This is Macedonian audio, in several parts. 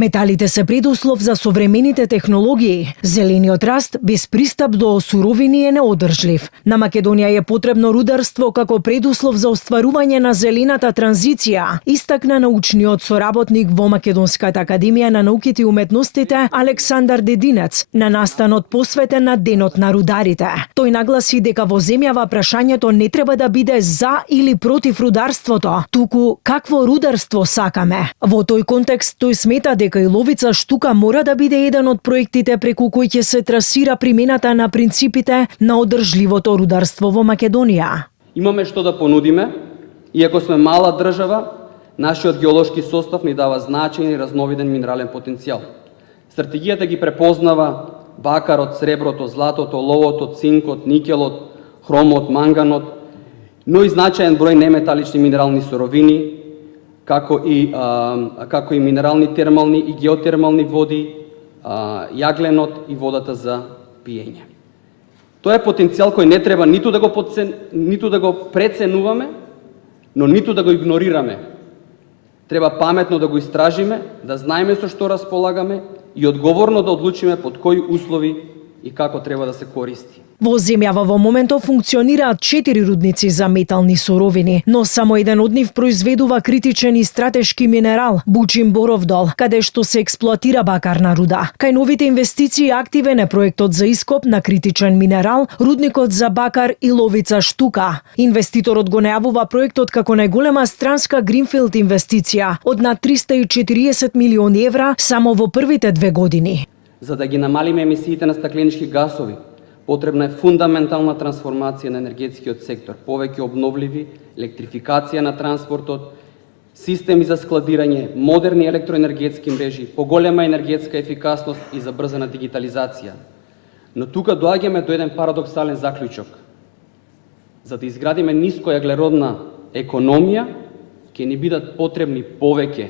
Металите се предуслов за современите технологии. Зелениот раст без пристап до суровини е неодржлив. На Македонија е потребно рударство како предуслов за остварување на зелената транзиција, истакна научниот соработник во Македонската академија на науките и уметностите Александар Дединец на настанот посветен на Денот на рударите. Тој нагласи дека во земјава прашањето не треба да биде за или против рударството, туку какво рударство сакаме. Во тој контекст тој смета дека и Ловица Штука мора да биде еден од проектите преку кој ќе се трасира примената на принципите на одржливото рударство во Македонија. Имаме што да понудиме, иако сме мала држава, нашиот геолошки состав ни дава значаен и разновиден минерален потенцијал. Стратегијата ги препознава бакарот, среброто, златото, оловото, цинкот, никелот, хромот, манганот, но и значаен број неметалични минерални суровини, како и минерални термални и геотермални води, јагленот и водата за пиење. Тоа е потенцијал кој не треба ниту да го преценуваме, но ниту да го игнорираме. Треба паметно да го истражиме, да знаеме со што располагаме и одговорно да одлучиме под кои услови и како треба да се користи. Во земјава во моментов функционираат 4 рудници за метални суровини, но само еден од нив произведува критичен и стратешки минерал, Бучим Боровдол, каде што се експлоатира бакарна руда. Кај новите инвестиции активен е проектот за ископ на критичен минерал, рудникот за бакар и Ловица Штука. Инвеститорот го најавува проектот како најголема странска гринфилд инвестиција од над 340 милиони евра само во првите 2 години. За да ги намалиме емисиите на стакленички гасови, потребна е фундаментална трансформација на енергетскиот сектор, повеќе обновливи, електрификација на транспортот, системи за складирање, модерни електроенергетски мрежи, поголема енергетска ефикасност и забрзана дигитализација. Но тука доаѓаме до еден парадоксален заклучок. За да изградиме нискојаглеродна економија, ќе ни бидат потребни повеќе,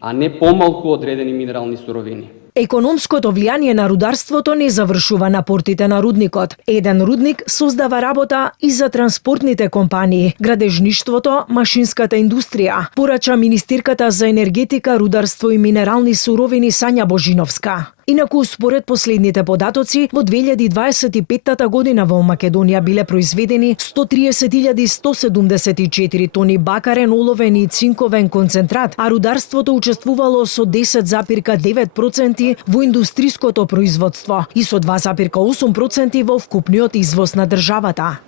а не помалку одредени минерални суровини. Економското влијание на рударството не завршува на портите на рудникот. Еден рудник создава работа и за транспортните компании, градежништвото, машинската индустрија, порача министерката за енергетика, рударство и минерални суровини Сања Божиновска. Инаку, според последните податоци, во 2025 година во Македонија биле произведени 130.174 тони бакарен, оловен и цинковен концентрат, а рударството учествувало со 10,9% во индустриското производство и со 2,8% во вкупниот извоз на државата.